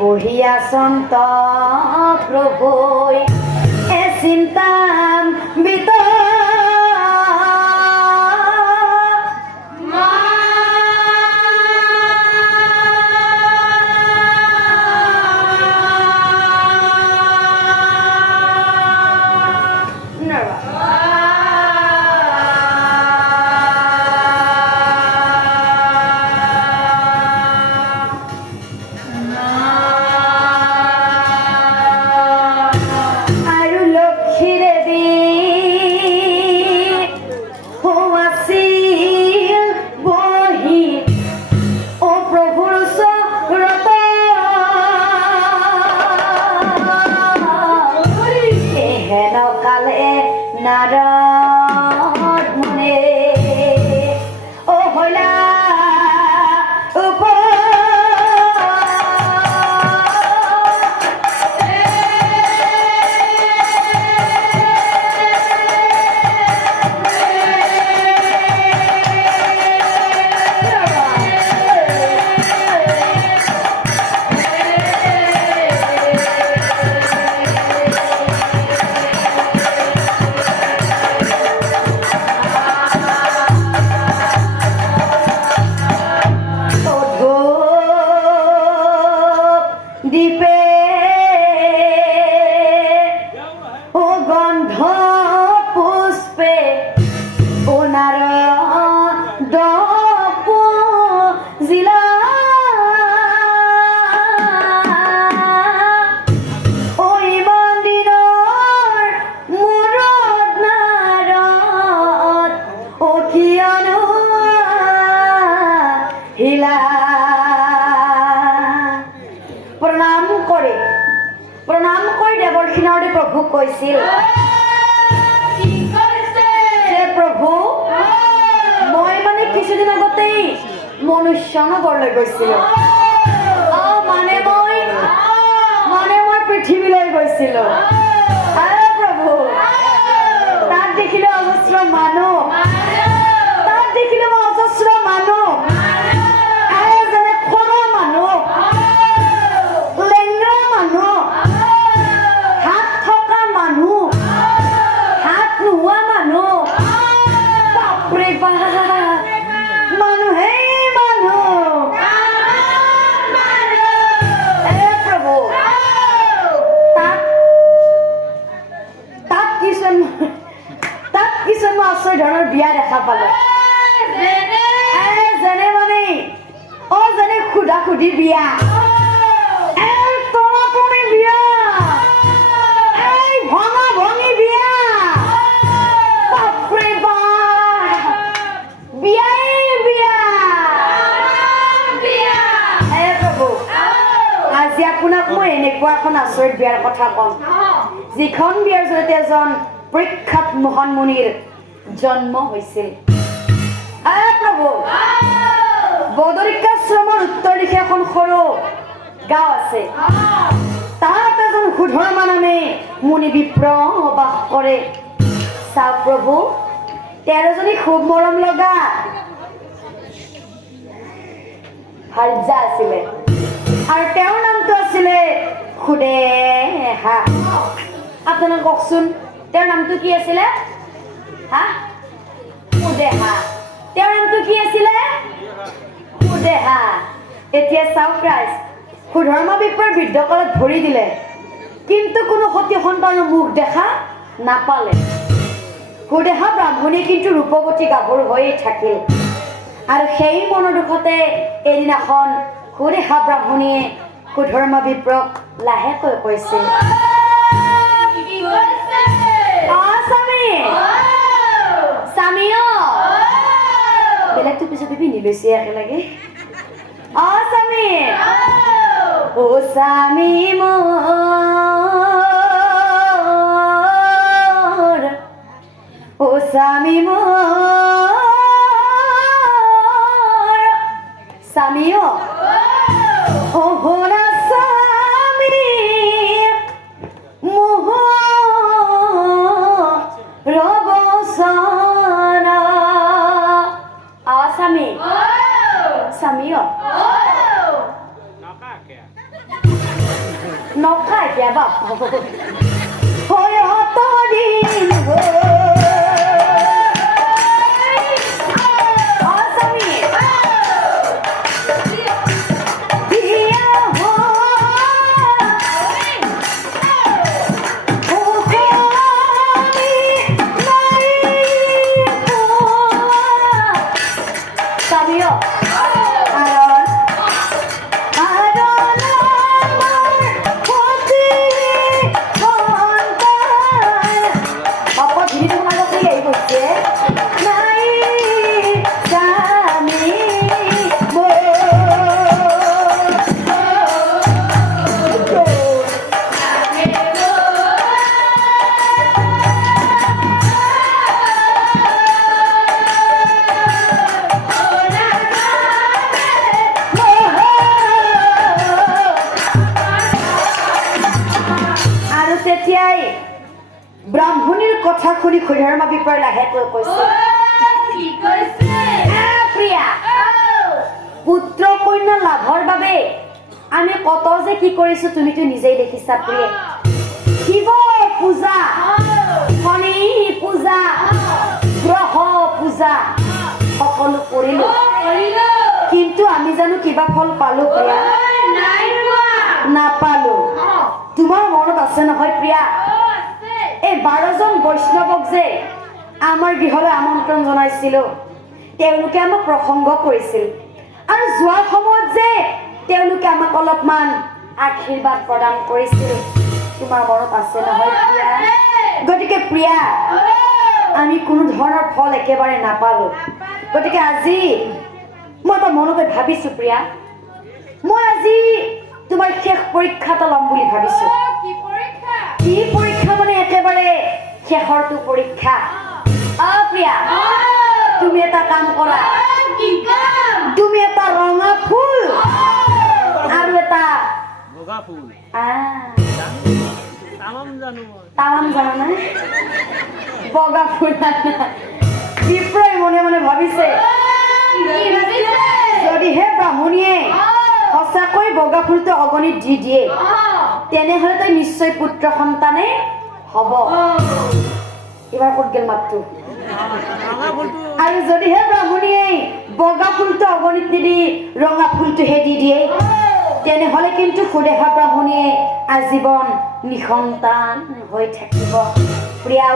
বহিয়া সন্ত প্রভু এ চিন্তাম প্ৰভুক প্ৰভু, মই মানে কিছুদিন আগতেই মনুষ্য নগৰলৈ গৈছিলো। অ মানে মই মানে মই পৃথিৱীলৈ গৈছিলো। প্ৰভু, তাত দেখিলো অজস্ৰ মানুহ। আপোনাক মই এনেকুৱা এখন আচৰিত বিয়াৰ কথা ক'ম। যিখন বিয়াৰ জৰিয়তে এজন প্ৰখ্যাত মহান জন্ম হৈছিল। বদৰিকাশ্ৰমৰ উত্তৰ দিশে এখন সৰু গাঁও আছে। তাত এজন সুধৰ্মা নামে মুনি বিপ্ৰ বাস কৰে। চাওক প্ৰভু, তেৰজনী খুব মৰম লগা ভাৰ্যা আছিলে। আৰু তেওঁৰ নামটো আছিলে? সুদেহা আপোনাক কওকচোন, তেওঁৰ নামটো কি আছিলে? হা? সুদেহা তেওঁৰ নামটো কি আছিলে? সুদেহা এতিয়া চাওক ৰাইজ সুধৰ্ম বিপ্ৰৰ বৃদ্ধকালত ভৰি দিলে। কিন্তু কোনো সতী সন্তানৰ মুখ দেখা নাপালে। সুদেহা ব্ৰাহ্মণী কিন্তু ৰূপৱতী গাভৰু হৈয়ে থাকিল। আৰু সেই মনৰ দুখতে এদিনাখন সুদেহা ব্ৰাহ্মণীয়ে সুধৰ্ম বিপ্ৰক লাহেকৈ কৈছিল অ বেলেগটো পিছত পিন্ধি লৈছে একেলগে। অ স্বামী। ও স্বামী মোৰ। ও স্বামী মোৰ। স্বামী অহৰা নখা এতিয়া বাপ হয় তেতিয়াই ব্ৰাহ্মণীৰ কথা শুনি খৈৰাৰ মাবি পৰা লাহেকৈ কৈছে "আহ, প্ৰিয়া পুত্ৰ কন্যা লাভৰ বাবে আমি কত যে কি কৰিছো তুমিতো নিজেই দেখিছা প্ৰিয়ে। শিৱ পূজা শনি পূজা গ্ৰহ পূজা সকলো কৰিলো। কিন্তু আমি জানো কিবা ফল পালো প্ৰিয়া? নাপালো। তোমাৰ মনত আছে নহয় প্ৰিয়া? এই বাৰজন বৈষ্ণৱক যে আমাৰ গৃহলৈ আমন্ত্ৰণ জনাইছিলো তেওঁলোকে আমাক প্ৰসংগ কৰিছিল। আৰু যোৱাৰ সময়ত যে তেওঁলোকে আমাক অলপমান আশীৰ্বাদ প্ৰদান কৰিছিল তোমাৰ মনত আছে নহয় প্ৰিয়া? গতিকে প্ৰিয়া আমি কোনো ধৰণৰ ফল একেবাৰে নাপালো। গতিকে আজি মই এটা মনতে ভাবিছো প্ৰিয়া। মই আজি তোমাৰ শেষ পৰীক্ষা এটা ল'ম বুলি ভাবিছো। কি পৰীক্ষা? মানে একেবাৰে শেষৰটো পৰীক্ষা। অ প্ৰিয়া তুমি এটা কাম কৰা। তুমি এটা ৰঙা ফুল আৰু এটা বগা ফুল। তামাম জানো মই। তামাম জানা নাই বগা ফুল বিপ্ৰই মনে মনে ভাবিছে? যদিহে ব্ৰাহ্মণীয়ে সঁচাকৈ বগা ফুলটো অগণিত দি দিয়ে। তেনেহ'লে তই নিশ্চয় পুত্ৰ সন্তানে হ'ব। এইবাৰ ক'ত গেল মাতটো? আৰু যদিহে ব্ৰাহ্মণীয়ে বগা ফুলটো অগণিত নিদি ৰঙা ফুলটোহে দি দিয়ে, তেনেহ'লে কিন্তু সুদেহা ব্ৰাহ্মণীয়ে আজীৱন নিসন্তান হৈ থাকিব। প্ৰিয়া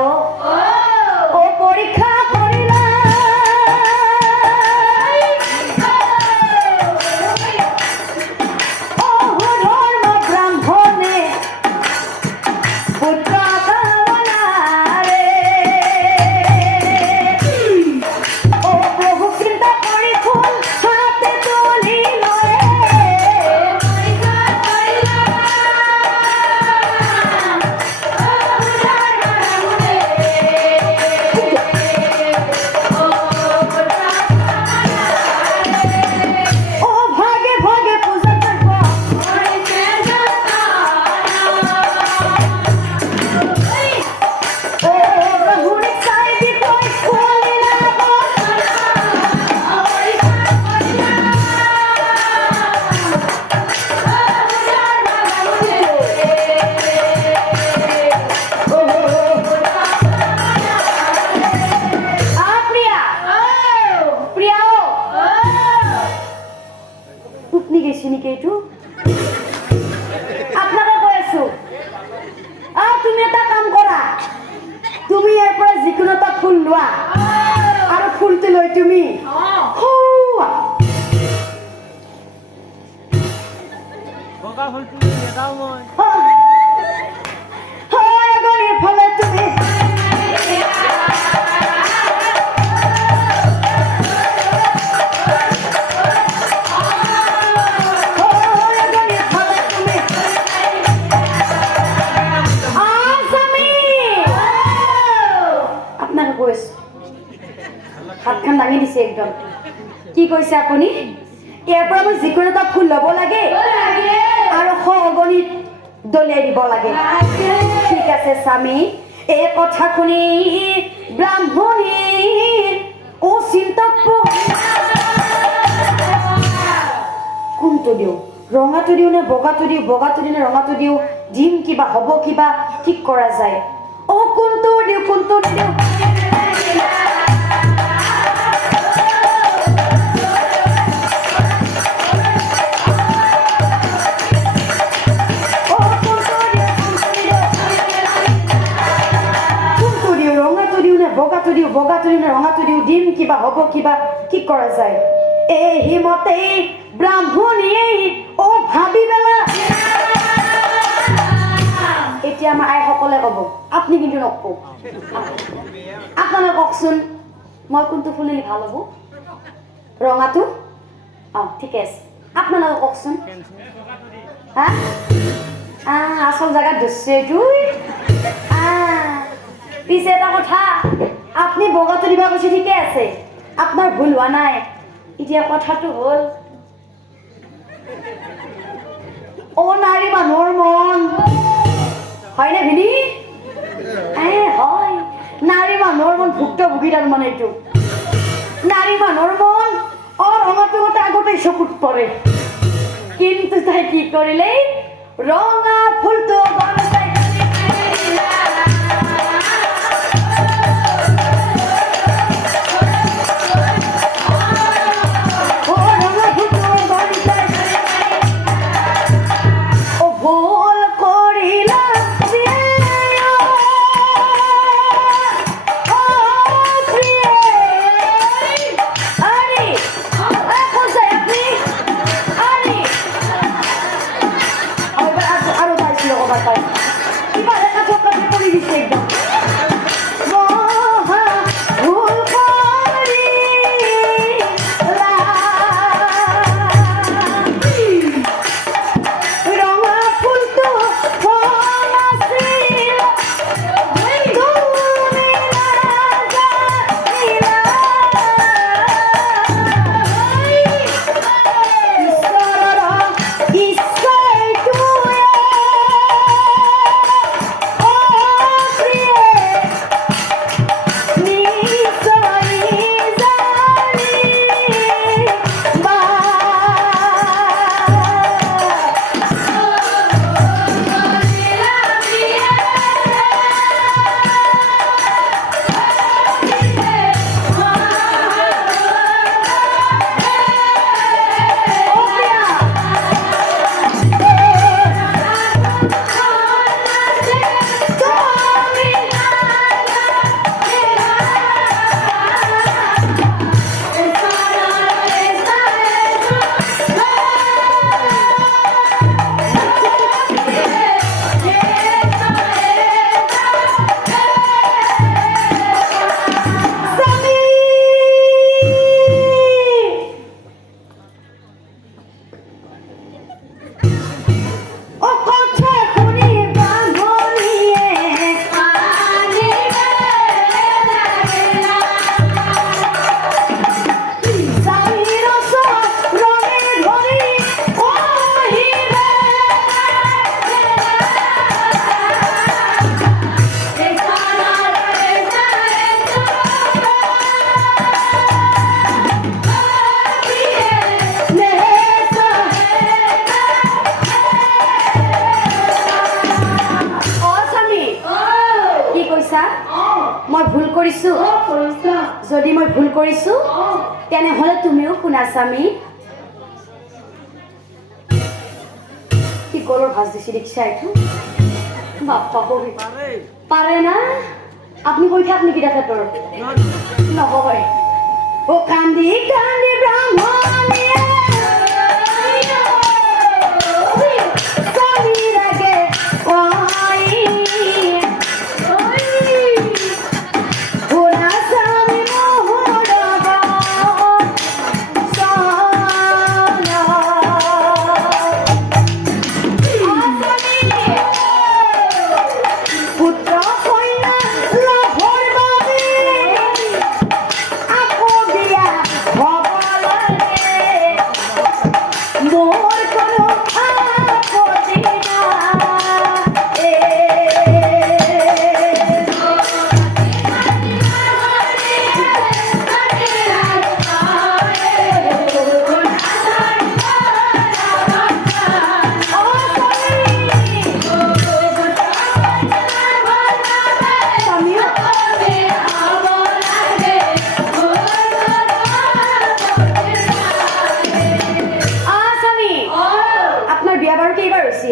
অ' পৰীক্ষা দাঙি দিছে একদম। কি কৈছে আপুনি? ইয়াৰ পৰা মই যিকোনো এটা ফুল ল'ব লাগে আৰু সগণিত দলিয়াই দিব লাগে। ঠিক আছে, স্বামী। এই কথা শুনি ব্ৰাহ্মণী অচিন্তব্য কোনটো দিওঁ? ৰঙাটো দিওঁ নে বগাটো দিওঁ? বগাটো দিওঁ নে ৰঙাটো দিওঁ? দিম কিবা, হ'ব কিবা ঠিক কৰা যায়? অ, কোনটো দিওঁ কোনটো দিওঁ দিওঁ নে ৰঙাটো দিওঁ দিম কিবা হ'ব কিবা কি কৰা যায়? এই হিমতে ব্ৰাহ্মণীয়ে অ ভাবি পেলা এতিয়া আমাৰ আইসকলে ক'ব আপুনি কিন্তু নকওঁ আপোনালোকে কওকচোন মই কোনটো ফুলিলে ভাল হ'ব? ৰঙাটো? অঁ ঠিকে আছে। আপোনালোকে কওকচোন। হা? আচল জেগাত ধৰছে এইটো। পিছে এটা কথা। আপুনি বগাটো দিবা কৈছে ঠিকে আছে? আপোনাৰ ভুল হোৱা নাই। এতিয়া কথাটো হ'ল অ নাৰী মানুহৰ মন হয়নে ভিনি? এ হয়। নাৰী মানুহৰ মন ভুক্তভোগী তাৰমানে এইটো। নাৰী মানুহৰ মন অ ৰঙাটো গোটে আগতে চকুত পৰে কিন্তু তাই কি কৰিলে ৰঙা ফুলটো কৰিছো। যদি মই ভুল কৰিছো তেনেহলে তুমিও শুনা স্বামী। কি গলৰ ভাজ দিছে দেখিছা এইটো? বাপ্পা পাৰে। না? আপুনি কৈ থাক নেকি তেখেতৰ? নহয়। ও কান্দি কান্দি ব্ৰাহ্মণীয়ে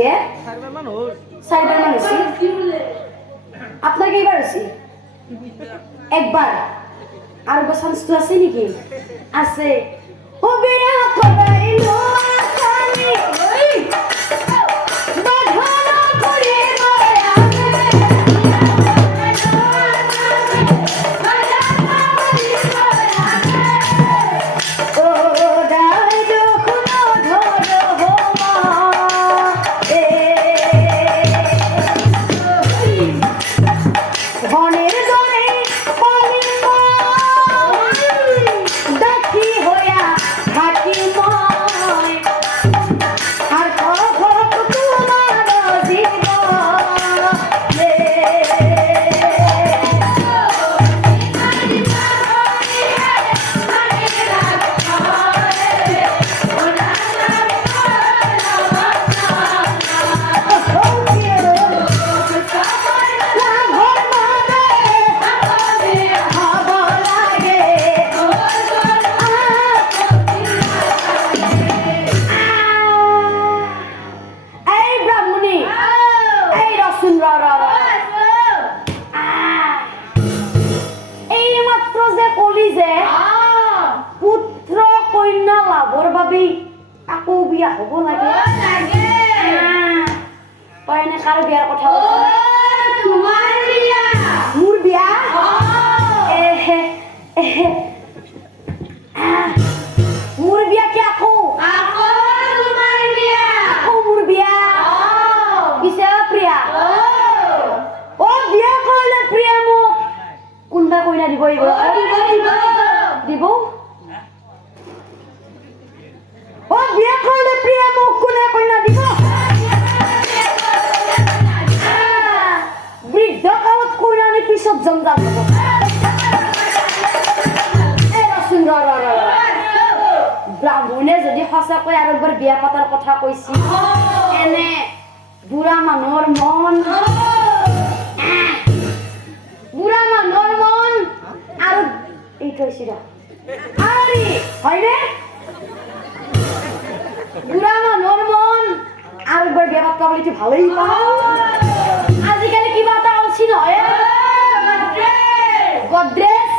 চাৰিবাৰমান সাইবার মানুষ মান হৈছে আছি কেইবাৰ আর চান্সটো আছে নেকি? আছে। অ বিয়া লাভৰ বাবে আকৌ বিয়া হ'ব লাগে আহ! তই এনে কাৰ বিয়াৰ কথা কৈছ? মোৰ বিয়া এহে, এহে। আহ! জমজাম এই ৰ। ব্ৰাহ্মণে যদি সঁচাকৈ আৰু একবাৰ বিয়া পাতাৰ কথা কৈছিল এনে বুঢ়া মানুহৰ মন। বুঢ়া মানুহৰ মন আৰু এইটো হৈছে ৰ হয়নে? বুঢ়া মানুহৰ মন আৰু একবাৰ বিয়া পাতা বুলিতো ভালেই পাওঁ? আজিকালি কিবা এটা ওলছি নহয় গড্ৰেজ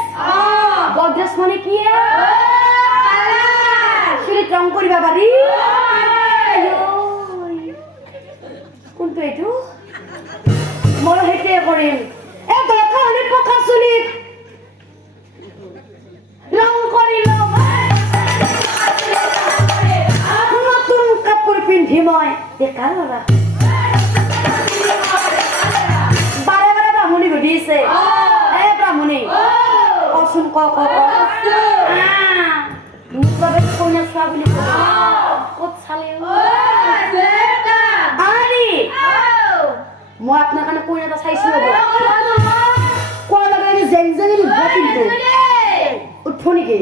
গড্ৰেজ মানে কি? ৰং কৰিবা পাৰি আইঐ। কোনটো এইটো? মই সেইটোৱে কৰিম। এ দৰকাৰ হ'লে পকা চুলিত ৰং কৰি ল'ম নতুন কাপোৰ পিন্ধি মই। ডেকা ল'ৰা। মই আপোনাৰ কাৰণে কইনা এটা চাইছো ৰ'ব কোৱাৰ লগে লগে জেং জেঙি উঠব কিন্তু উঠব নেকি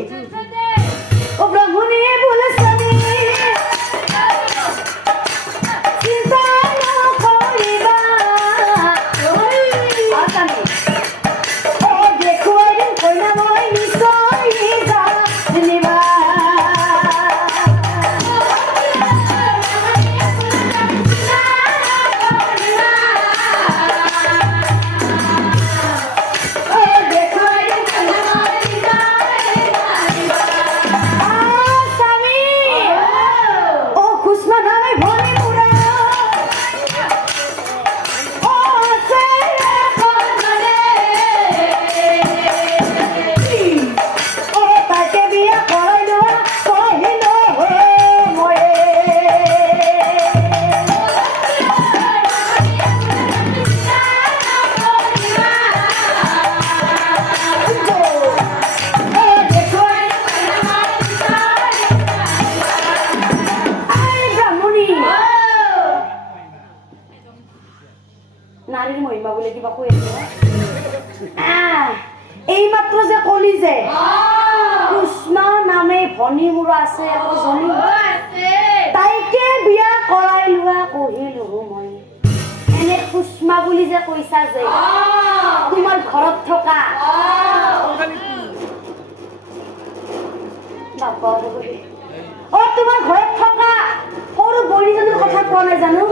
ও তোমাৰ ঘৰত থকা সৰু বোৱাৰীজনীৰ কথা কোৱা নাই জানো?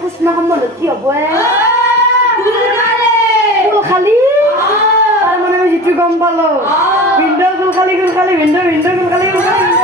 কৃষ্ণ মানে সম্বন্ধত কি হ'ব ফুল খালি তাৰমানে আমি যিটো গম পালোঁ। ভিন্দ ফুল খালি ফুল খালি ভিন্দ ভিন্দ ফুল খালি ফুল খালি